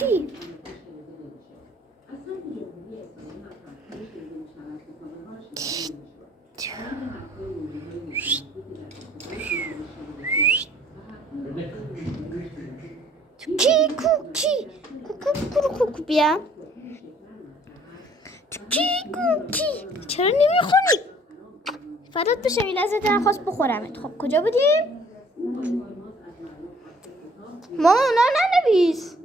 کوکی کوکی بیا کوکی چرا نمیخونی؟ فدات بشم این لحظه دلم خواست بخورمت. خب کجا بودیم؟ ماما اونا ننویس.